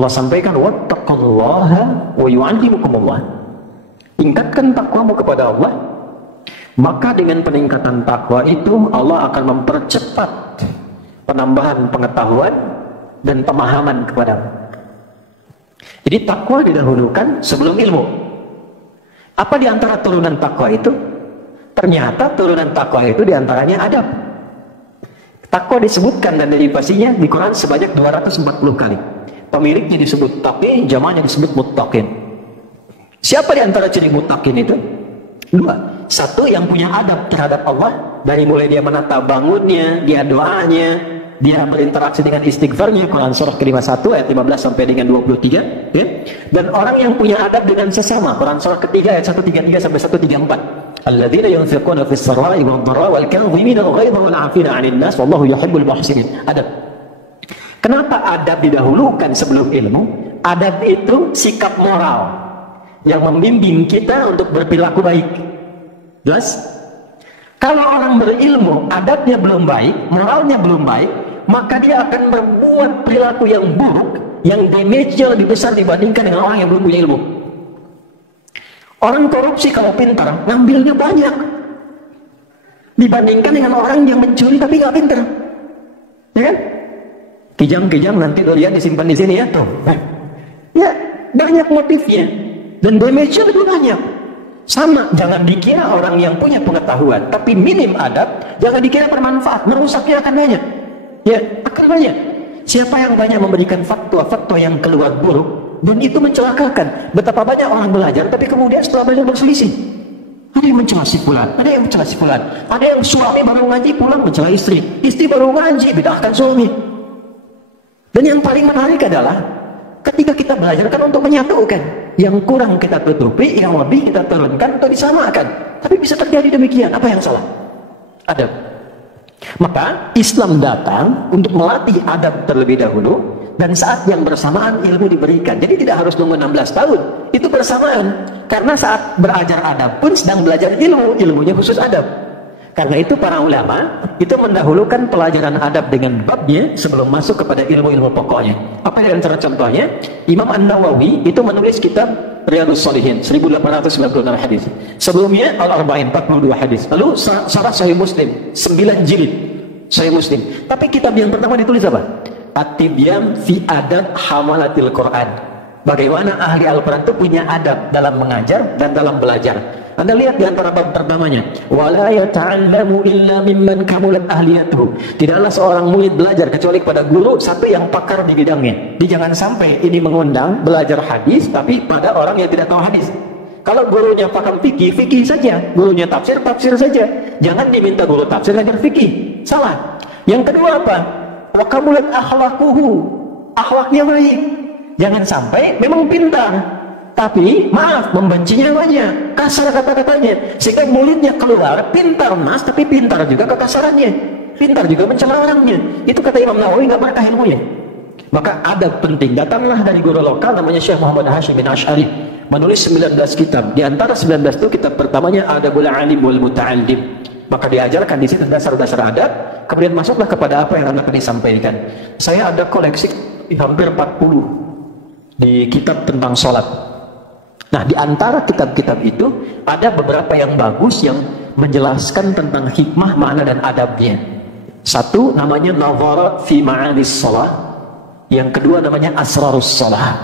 Allah sampaikan, wattaqullaha wa yu'allimukumullah. Tingkatkan takwamu kepada Allah, maka dengan peningkatan takwa itu Allah akan mempercepat penambahan pengetahuan dan pemahaman kepadamu. Jadi takwa didahulukan sebelum ilmu. Apa di antara turunan takwa itu? Ternyata turunan takwa itu diantaranya adab. Takwa disebutkan dan derivasinya di Quran sebanyak 240 kali. Pemiliknya disebut taqi, jamaahnya disebut muttaqin. Siapa di antara ciri muttaqin itu? Dua. Satu, yang punya adab terhadap Allah, dari mulai dia menata bangunnya, dia doanya, dia berinteraksi dengan istighfarnya, Quran surah ke-51 ayat 15 sampai dengan 23, ya. Dan orang yang punya adab dengan sesama, Quran surah ketiga ayat 133 sampai 134. Alladzina yunfiquna fis sarai wad dharra wal kadhimina al-ghaidha wal 'afina 'anil nas wallahu yuhibbul muhsinin. Adab. Kenapa adab didahulukan sebelum ilmu? Adab itu sikap moral yang membimbing kita untuk berperilaku baik. Jelas? Kalau orang berilmu, adabnya belum baik, moralnya belum baik, maka dia akan membuat perilaku yang buruk, yang damage-nya lebih besar dibandingkan dengan orang yang belum punya ilmu. Orang korupsi kalau pintar, ngambilnya banyak dibandingkan dengan orang yang mencuri tapi nggak pintar, ya kan? Kijang-kijang nanti durian disimpan di sini ya tuh. Ya, banyak motifnya dan damage-nya lebih banyak. Sama, jangan dikira orang yang punya pengetahuan tapi minim adab, jangan dikira bermanfaat, merusaknya akan banyak. Ya, akan banyak. Siapa yang banyak memberikan fatwa-fatwa yang keluar buruk dan itu mencelakakan. Betapa banyak orang belajar tapi kemudian setelah belajar berselisih. Ada yang mencela si fulan, ada yang mencela si fulan, ada yang suami baru ngaji pulang mencela istri, istri baru ngaji bid'ahkan suami. Dan yang paling menarik adalah ketika kita belajar kan untuk menyatukan, yang kurang kita tutupi, yang lebih kita turunkan atau disamakan. Tapi bisa terjadi demikian. Apa yang salah? Adab. Maka Islam datang untuk melatih adab terlebih dahulu, dan saat yang bersamaan ilmu diberikan. Jadi tidak harus nunggu 16 tahun. Itu bersamaan. Karena saat belajar adab pun sedang belajar ilmu, ilmunya khusus adab. Karena itu para ulama itu mendahulukan pelajaran adab dengan babnya sebelum masuk kepada ilmu-ilmu pokoknya. Apa di antara contohnya? Imam An-Nawawi itu menulis kitab Riyadhus Shalihin 1896 hadis. Sebelumnya Al-Arba'in 42 hadis. Lalu Syarah Sahih Muslim 9 jilid Sahih Muslim. Tapi kitab yang pertama ditulis apa? At-Tibyan fi Adab Hamalatil Quran. Bagaimana ahli Al-Quran itu punya adab dalam mengajar dan dalam belajar. Anda lihat di antara bab pertamanya, wala yata'allamu illa mimman kamulat ahliyatuhu. Tidaklah seorang murid belajar kecuali kepada guru satu yang pakar di bidangnya. Jadi jangan sampai ini mengundang belajar hadis tapi pada orang yang tidak tahu hadis. Kalau gurunya pakar fikih, fikih saja. Gurunya tafsir, tafsir saja. Jangan diminta guru tafsir ngajar fikih. Salah. Yang kedua apa? Wa kamulat akhlaquhu. Akhlaknya baik. Jangan sampai memang pintar tapi maaf, membencinya banyak, kasar kata-katanya, sehingga mulutnya keluar pintar mas, tapi pintar juga kekasarannya, pintar juga mencela orangnya. Itu kata Imam Nawawi nggak berkah ilmunya. Maka adab penting. Datanglah dari guru lokal namanya Syekh Muhammad Hashim bin Ash'ari, menulis 19 kitab. Di antara 19 itu kitab pertamanya Adabul Alim wal Muta'allim. Maka diajarkan di situ dasar-dasar adab. Kemudian masuklah kepada apa yang akan disampaikan. Saya ada koleksi hampir 40 di kitab tentang sholat. Nah, di antara kitab-kitab itu ada beberapa yang bagus yang menjelaskan tentang hikmah, makna dan adabnya. Satu namanya Nadharat fi Ma'anis Shalah. Yang kedua namanya Asrarus Shalah.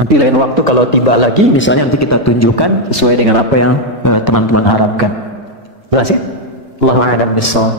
Nanti lain waktu kalau tiba lagi, misalnya nanti kita tunjukkan sesuai dengan apa yang teman-teman harapkan. Jelas ya? Allahu a'lam bishawab.